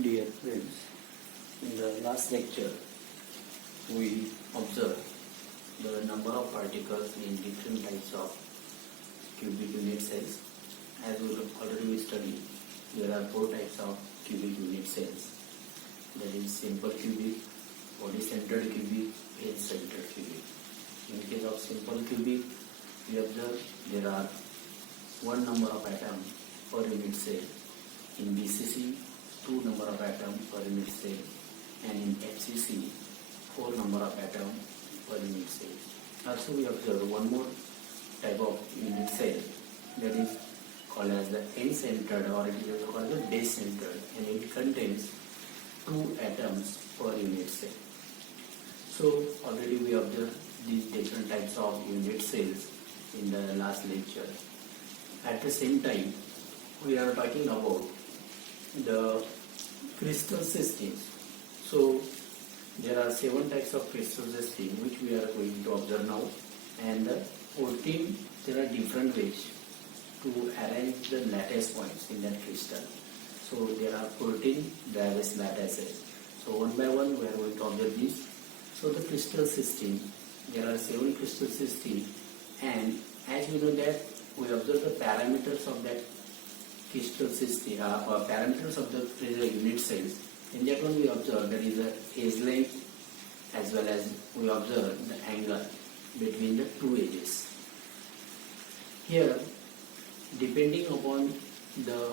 Dear friends, in the last lecture we observed the number of particles in different types of cubic unit cells. As we have already studied, there are four types of cubic unit cells. That is simple cubic, body-centered cubic, edge-centered cubic. In case of simple cubic, we observe there are one number of atoms per unit cell. In BCC, 2 number of atoms per unit cell, and in XIi, 4 number of atoms per unit cell. Also we observe one more type of unit cell, that is called as the end-centered, or it is also called the base-centered, and it contains 2 atoms per unit cell. So already we observed these different types of unit cells in the last lecture. At the same time, we are talking about the crystal systems. So there are 7 types of crystal systems which we are going to observe now, and 14 there are different ways to arrange the lattice points in that crystal. So there are 14 various lattices. So one by one we are going to observe this. So the crystal system, there are 7 crystal systems, and as we know that we observe the parameters of that crystal system, parameters of the unit cells. In that one we observe that is the edge length, as well as we observe the angle between the 2 edges. Here, depending upon the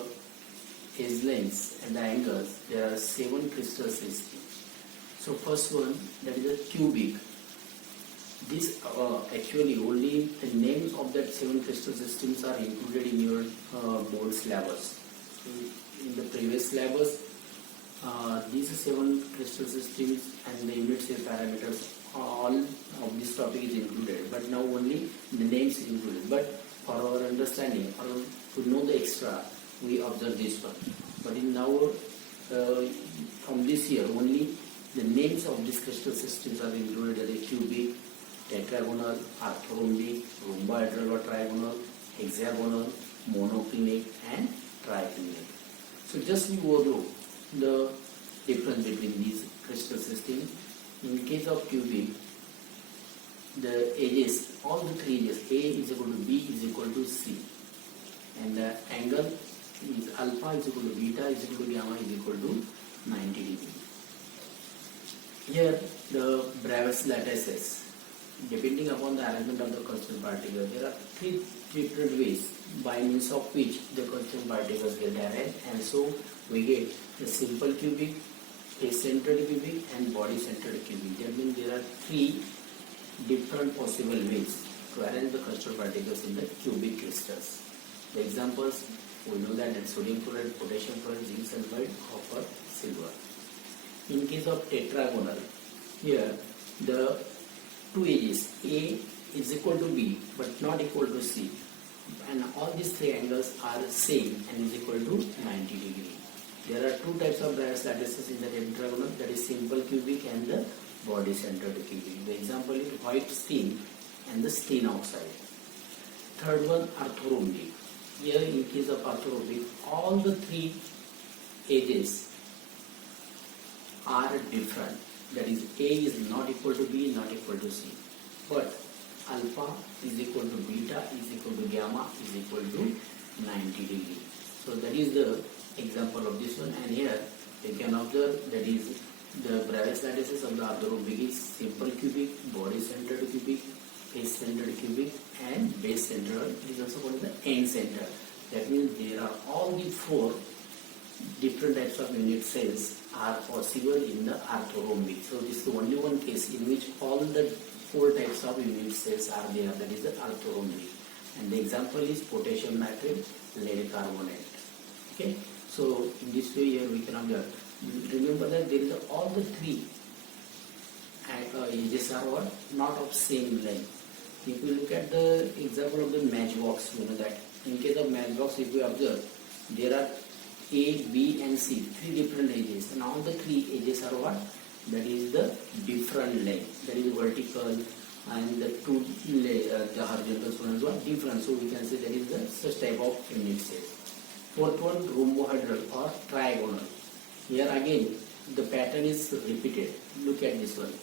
edge lengths and the angles, there are 7 crystal systems. So first one, that is a cubic. This actually only the names of that 7 crystal systems are included in your board syllabus. In the previous syllabus, these 7 crystal systems and the unit cell parameters, all of this topic is included, but now only the names is included. But for our understanding, or to know the extra, we observe this one. But in now, from this year, only the names of these crystal systems are included as a cubic, tetragonal, orthorhombic, rhombohedral or trigonal, hexagonal, monoclinic, and triclinic. So just we overlook the difference between these crystal systems. In case of cubic, the edges, all the 3 edges, A is equal to B is equal to C, and the angle is alpha is equal to beta is equal to gamma is equal to 90 degrees. Here the Bravais lattices, depending upon the arrangement of the constant particles, there are 3 different ways by means of which the constant particles get arranged, and so we get the simple cubic, face-centered cubic, and body-centered cubic. That means there are 3 different possible ways to arrange the constant particles in the cubic crystals. The examples, we know that it's sodium chloride, potassium chloride, zinc sulfide, copper, silver. In case of tetragonal, here the 2 edges, A is equal to B but not equal to C, and all these 3 angles are same and is equal to 90 degree. There are 2 types of Bravais lattices in the tetragonal, that is simple cubic and the body-centered cubic. The example is white steel and the steel oxide. Third one, orthorhombic. Here in case of orthorhombic, all the 3 edges are different. That is, A is not equal to B, not equal to C. But alpha is equal to beta is equal to gamma is equal to 90 degree. So that is the example of this one. And here you can observe that is the Bravais lattices of the orthorhombic is simple cubic, body-centered cubic, face-centered cubic, and base-centered. It is also called the end-centered. That means there are all the 4 different types of unit cells are possible in the orthorhombic. So this is the only one case in which all the 4 types of unit cells are there, that is the orthorhombic. And the example is potassium nitrate, lead carbonate. Okay. So in this way here we can observe. Remember that there is all the 3 edges are what? Not of same length. If we look at the example of the matchbox, you know that in case of matchbox, if we observe, there are A, B and C, 3 different edges, and all the 3 edges are what? That is the different length, that is vertical, and the 2 the horizontal ones are different. So we can say that is the such type of unit cell. Fourth one, rhombohedral or trigonal. Here again the pattern is repeated. Look at this one.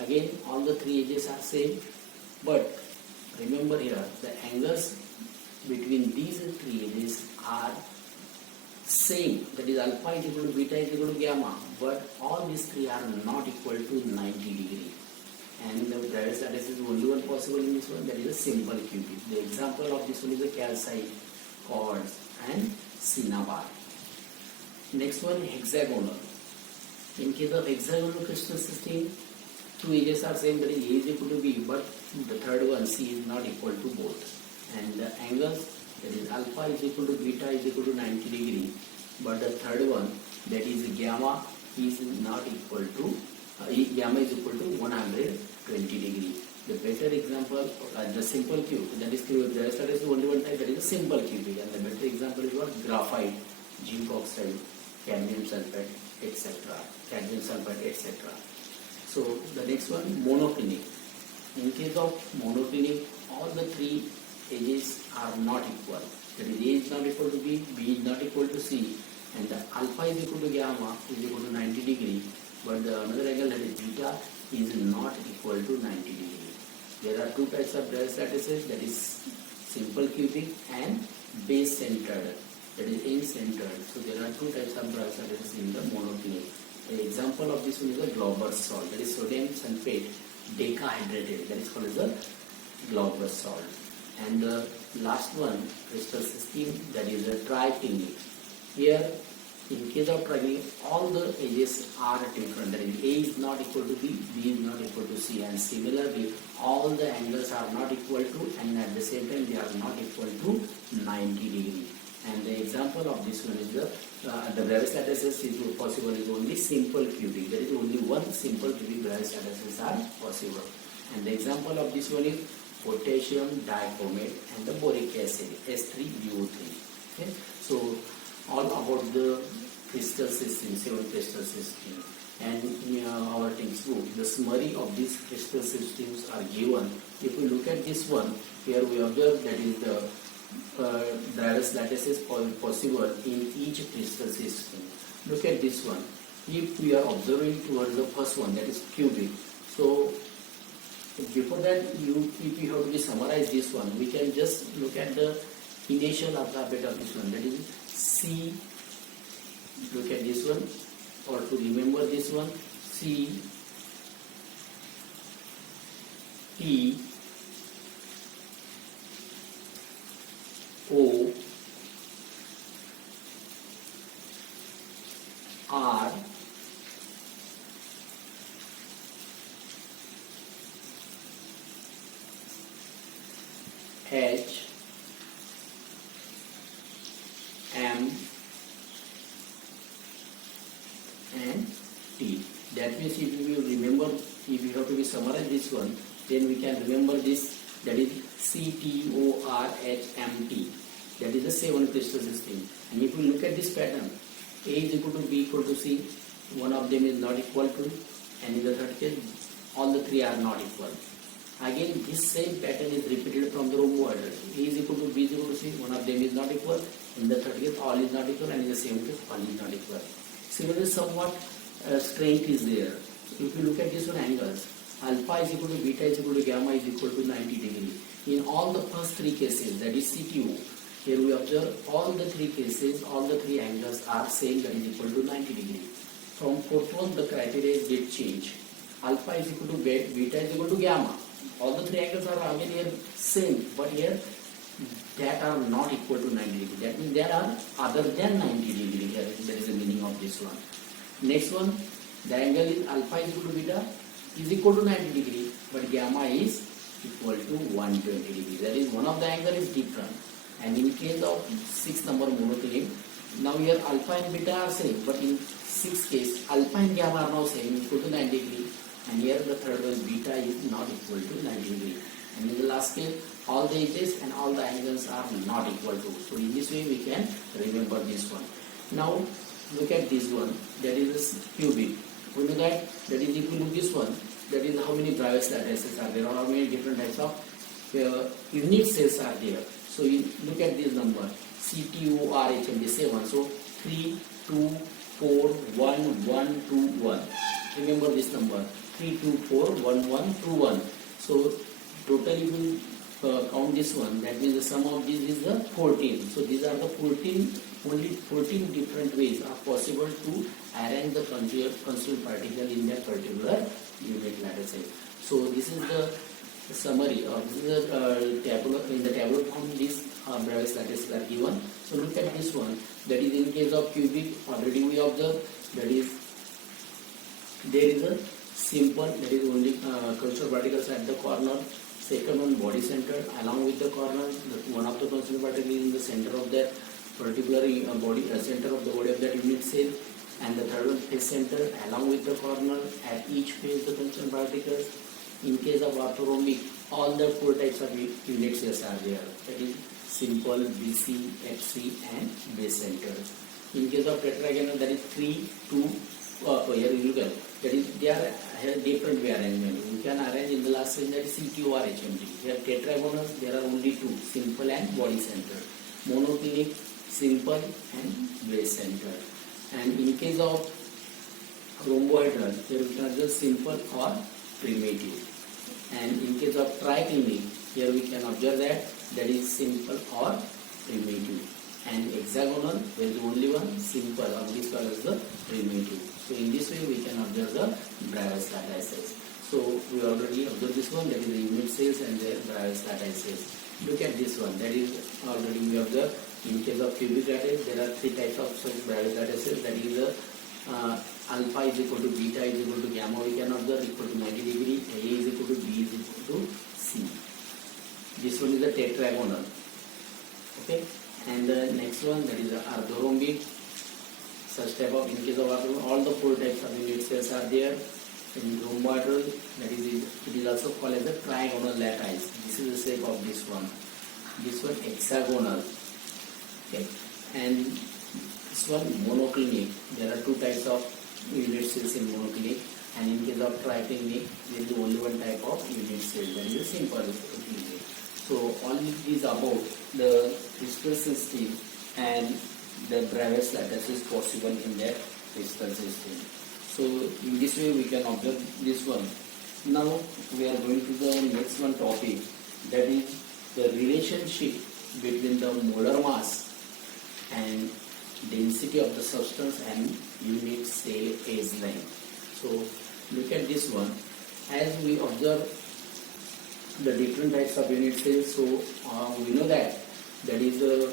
Again all the three edges are same, but remember here the angles between these three edges are same, that is alpha is equal to beta is equal to gamma, but all these three are not equal to 90 degree. And the Bradley's lattice is only one possible in this one, that is a simple cubic. The example of this one is a calcite, chords and cinnabar. Next one, hexagonal. In case of hexagonal crystal system, two edges are same, that is A is equal to B, but the third one C is not equal to both. And the angles, that is alpha is equal to beta is equal to 90 degree, but the third one, that is gamma, is not equal to gamma is equal to 120 degree. The better example, the simple cube, that is there is only one type, that is a simple cubic, and the better example is what? Graphite, zinc oxide, cadmium sulfate, etc. Cadmium sulfate, etc. So the next one, monoclinic. In case of monoclinic, all the three edges are not equal. That is A is not equal to B, B is not equal to C, and the alpha is equal to gamma is equal to 90 degree, but the another angle, that is beta, is not equal to 90 degree. There are two types of Bradley's lattices, that is simple cubic and base centered, that is end centered. So there are two types of Bradley's lattices in the monoclinic. The example of this one is a Glauber's salt, that is sodium sulfate decahydrated, that is called as a Glauber's salt. And the last one, crystal system, that is a triclinic. Here, in case of triclinic, all the edges are different. That is, A is not equal to B, B is not equal to C, and similarly, all the angles are not equal to, and at the same time, they are not equal to 90 degree. And the example of this one is the Bradley's lattices is possible is only simple cubic. There is only one simple cubic Bradley's lattices are possible. And the example of this one is potassium dichromate and the boric acid, S3BO3. Okay? So all about the crystal system, 7 crystal system. And in our textbook, the summary of these crystal systems are given. If we look at this one, here we observe that is the Bradley's lattices possible in each crystal system. Look at this one. If we are observing towards the first one, that is cubic. So before that, if you have to summarize this one, we can just look at the initial alphabet of this one, that is C. Look at this one, or to remember this one, C, T, O, R, H, M, and T. That means if you remember, if you have to summarize this one, then we can remember this, that is CTORHMT. That is the 7 crystal system. And if you look at this pattern, A is equal to B equal to C, one of them is not equal to, and in the third case, all the three are not equal. Again, this same pattern is repeated from the rhomboid. A is equal to B is equal to C, one of them is not equal, in the third case, all is not equal, and in the same case, all is not equal. Similarly, somewhat strength is there. If you look at this one, angles, alpha is equal to beta is equal to gamma is equal to 90 degree. In all the first three cases, that is CTO, here we observe all the three cases, all the three angles are same, that is equal to 90 degree. From fourth one, the criteria get changed. Alpha is equal to beta is equal to gamma. All the three angles are again here same, but here that are not equal to 90 degree. That means there are other than 90 degree. Here there is the meaning of this one. Next one, the angle is alpha is equal to beta is equal to 90 degree, but gamma is equal to 120 degree. That is, one of the angle is different. And in case of 6 number monoclinic, now here alpha and beta are same, but in 6th case, alpha and gamma are now same, equal to 90 degree. And here the third one, beta is not equal to 90 degree. And in the last case, all the edges and all the angles are not equal to. So in this way we can remember this one. Now look at this one, that is a cubic. We know that is equal to this one, that is how many Bradley's lattices are there, or how many different types of unit cells are there. So you look at this number, CTORHMT 7. So 3, 2, 3241121. Remember this number 3241121. So totally we count this one, that means the sum of this is the 14. So these are the 14, only 14 different ways are possible to arrange the constituent particle in that particular unit lattice. So this is the summary, or this is the tabular, in the tabular form these Bravais lattices are given. So look at this one, that is in case of cubic, already we observe, that is there is a simple, that is only constituent particles at the corner. Second one, body center along with the corner. One of the constituent particle is in the center of that particular body, center of the body of that unit cell, and the third one, face center along with the corner. At each face the constituent particles. In case of orthorhombic, all the four types of unit cells are there. That is simple, BC, FC, and base center. In case of tetragonal, that is 3, 2. Here you look at, that is they are different way arrangement. You can arrange in the last section, that is CQ or HMT. Here tetragonals, there are only two, simple and body center. Monoclinic, simple and base center. And in case of rhombohedral, here we can just simple or primitive. And in case of triclinic, here we can observe that is simple or primitive. And hexagonal, there is only one, simple, or this called as the primitive. So in this way we can observe the Bravais lattices. So we already observed this one, that is the unit cells and the Bravais lattices. Look at this one, that is already we observed. In case of cubic lattice, there are three types of such Bravais lattices, that is the alpha is equal to beta is equal to gamma, we can observe equal to 90 degree, A is equal to B is equal to C. This one is the tetragonal. Okay, and the next one, that is the orthorhombic. Such type of, in case of orthorhombic, all the four types of unit cells are there. In rhombohedral, that is, it is also called as the trigonal lattice. This is the shape of this one. This one hexagonal. Okay, and this one monoclinic. There are two types of unit cells in monoclinic, and in case of triclinic, there is only one type of unit cell, that is a simple unit. So all these about the crystal system and the Bravais lattice is possible in that crystal system. So in this way we can observe this one. Now we are going to the next one topic, that is the relationship between the molar mass and density of the substance and unit cell age length. So look at this one. As we observe the different types of unit cells, so we know that is the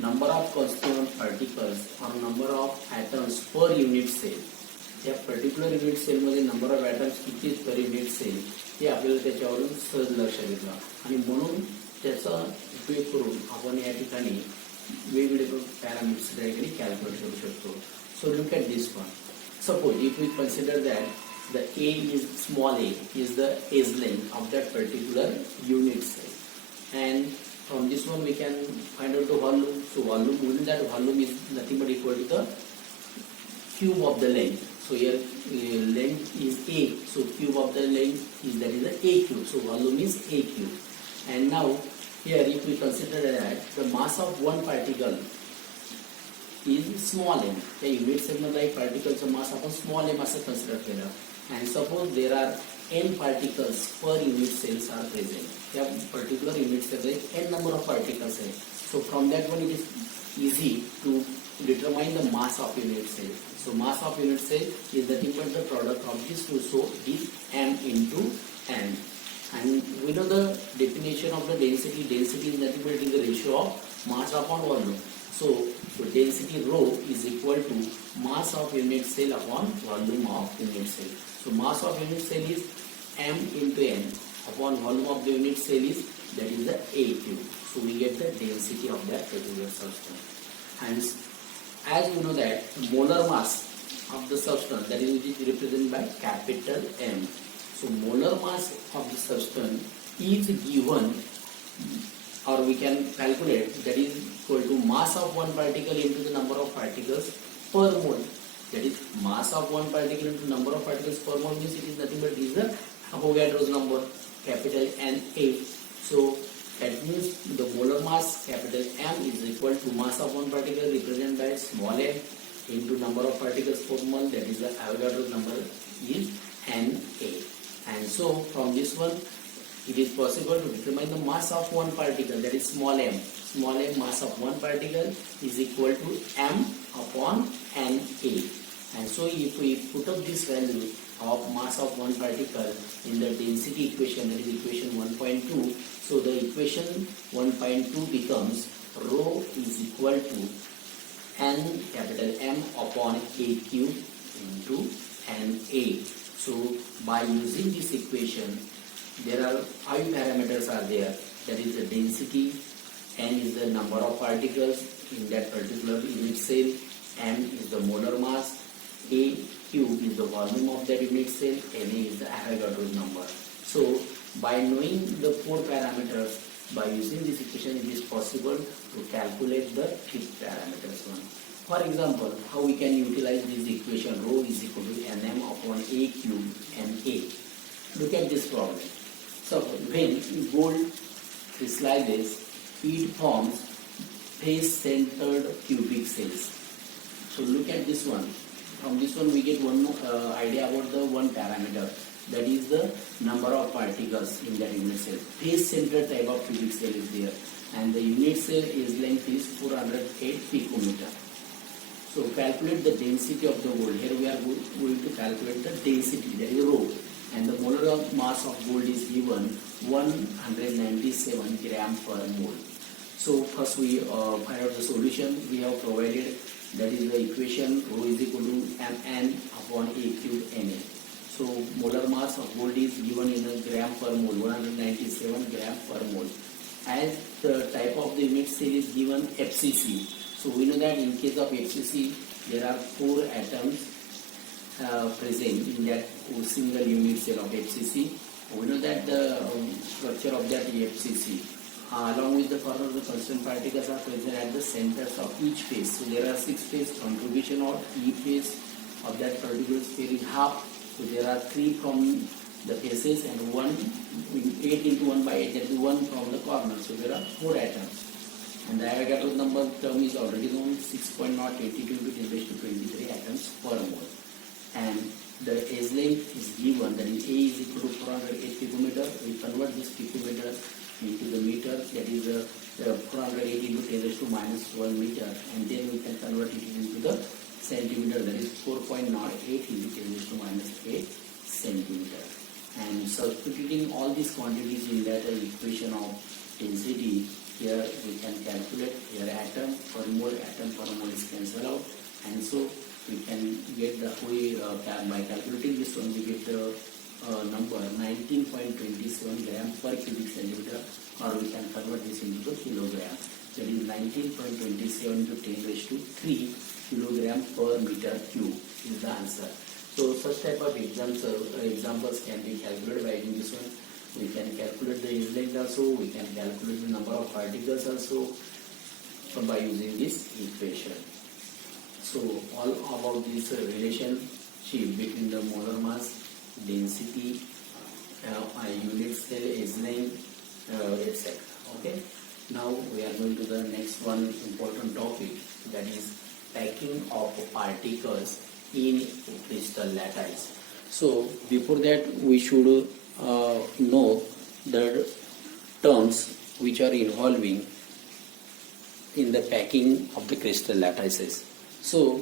number of constituent particles or number of atoms per unit cell. या particular unit सेलमध्ये number of atoms किती per unit cell हे आपल्याला त्याच्यावरून सहज लक्षात येतं, आणि म्हणून त्याचा उपयोग करून आपण या ठिकाणी वेगवेगळे पॅरामीटर्स त्या ठिकाणी कॅल्क्युलेट करू शकतो. So look at this one. Suppose if we consider that the A is small a is the age length of that particular unit cell, and from this one we can find out the volume. So volume, within that volume is nothing but equal to the cube of the length. So here length is A, so cube of the length is, that is the A cube. So volume is A cube. And now here if we consider that the mass of one particle is small m, the unit cell मध्ये particles mass आपण small m असं consider केलं. And suppose there are n particles per unit cells are present. त्या particular unit cell मध्ये n number of particles आहे. So from that one it is easy to determine the mass of unit cell. So mass of unit cell is nothing but the product of these two. So it is m into n. And we know the definition of the density. Density is nothing but the ratio of mass upon volume. So density rho is equal to mass of unit cell upon volume of unit cell. So mass of unit cell is m into n upon volume of the unit cell is, that is the A cube. So we get the density of that particular substance. And as you know that molar mass of the substance, that is which is represented by capital M. So molar mass of the substance is given, or we can calculate, that is equal to mass of one particle into the number of particles per mole. That is mass of one particle into number of particles per mole means it is nothing but is the Avogadro's number, capital Na. So that means the molar mass capital M is equal to mass of one particle represented by small m into number of particles per mole, that is the Avogadro number is Na. And so from this one it is possible to determine the mass of one particle, that is small m. Small m, mass of one particle is equal to m upon Na. And so if we put up this value of mass of one particle in the density equation, that is equation 1.2, so the equation 1.2 becomes rho is equal to n capital M upon A cube into Na. So by using this equation, there are 5 parameters are there, that is the density, n is the number of particles in that particular unit cell, m is the molar mass, A cube is the volume of that unit cell, Na is the Avogadro number. So by knowing the 4 parameters, by using this equation it is possible to calculate the 5th parameters one. For example, how we can utilize this equation, rho is equal to Nm upon A cube Na. Look at this problem. So when gold crystallizes, it forms face-centered cubic cells. So look at this one. From this one we get one idea about the one parameter, that is the number of particles in that unit cell. Face-centered type of cubic cell is there, and the unit cell is length is 408 picometer. So calculate the density of the gold. Here we are going to calculate the density, that is rho, and the molar mass of gold is given 197 gram per mole. So first we find out the solution. We have provided, that is the equation, rho is equal to Mn upon A cube Na. So molar mass of gold is given in a gram per mole, 197 gram per mole. As the type of the unit cell is given FCC. So we know that in case of FCC there are 4 atoms present in that single unit cell of FCC. We know that the structure of that FCC along with the corner of the constant particles are present at the centers of each face. So there are 6 face. Contribution of each face of that particular sphere is half. So there are 3 from the faces and 8 into 1 by 8, that is 1 from the corner. So there are 4 atoms. And the Avogadro number term is already known, 6.082 into 10 raised to 23 atoms per mole. And the edge length is given, that is A is equal to 408 picometer. We convert this picometer into the meter, that is 408 into 10 raised to minus 12 meter, and then we can convert it into the centimeter, that is 4.08 into 10 raised to minus 8 centimeter. And substituting all these quantities in that equation of density, here we can calculate, here atom per mole is cancelled out, and so we can get the by calculating this one we get the number 19.27 gram per cubic centimeter, or we can convert this into the kilogram, that is 19.27 into 10 raised to 3 kilogram per meter cube is the answer. So such type of examples can be calculated by using this one. We can calculate the edge length also, we can calculate the number of particles also by using this equation. So all about this relationship between the molar mass, density, unit cell, edge length, etc. Okay. Now we are going to the next one important topic, that is packing of particles in crystal lattice. So before that we should know the terms which are involving in the packing of the crystal lattices. So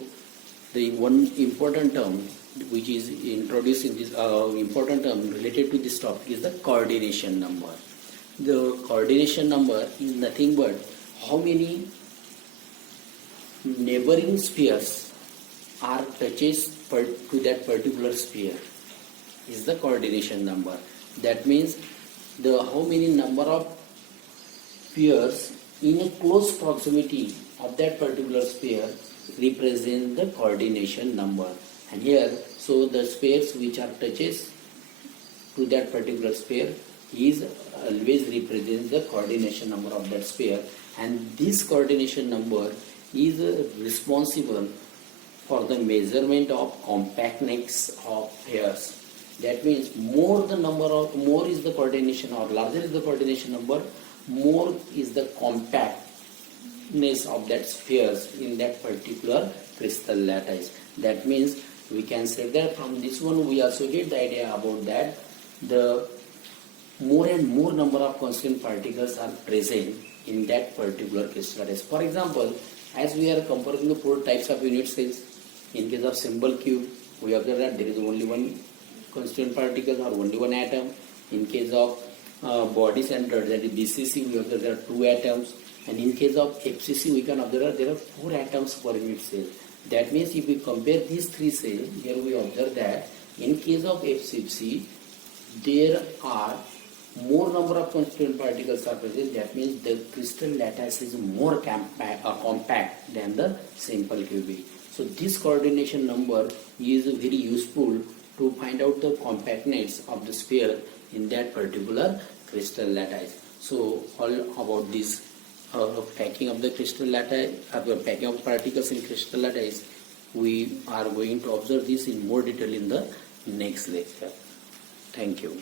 the one important term which is introduced in this important term related to this topic is the coordination number. The coordination number is nothing but how many neighboring spheres are touches to that particular sphere is the coordination number. That means the how many number of spheres in a close proximity of that particular sphere represent the coordination number. And here, so the spheres which are touches to that particular sphere is always represent the coordination number of that sphere, and this coordination number is responsible for the measurement of compactness of pairs. That means more is the coordination, or larger is the coordination number, more is the compact compactness of that spheres in that particular crystal lattice. That means we can say that from this one we also get the idea about that the more and more number of constituent particles are present in that particular crystal lattice. For example, as we are comparing the four types of unit cells, in case of simple cube, we observe that there is only one constituent particle or only one atom. In case of body center, that is BCC, we observe there are two atoms. And in case of FCC, we can observe there are four atoms per unit cell. That means if we compare these three cells, here we observe that in case of FCC, there are more number of constituent particles are present. That means the crystal lattice is more compact than the simple cubic. So this coordination number is very useful to find out the compactness of the sphere in that particular crystal lattice. So all about this packing of the crystal lattice, packing of particles in crystal lattice, we are going to observe this in more detail in the next lecture. Thank you.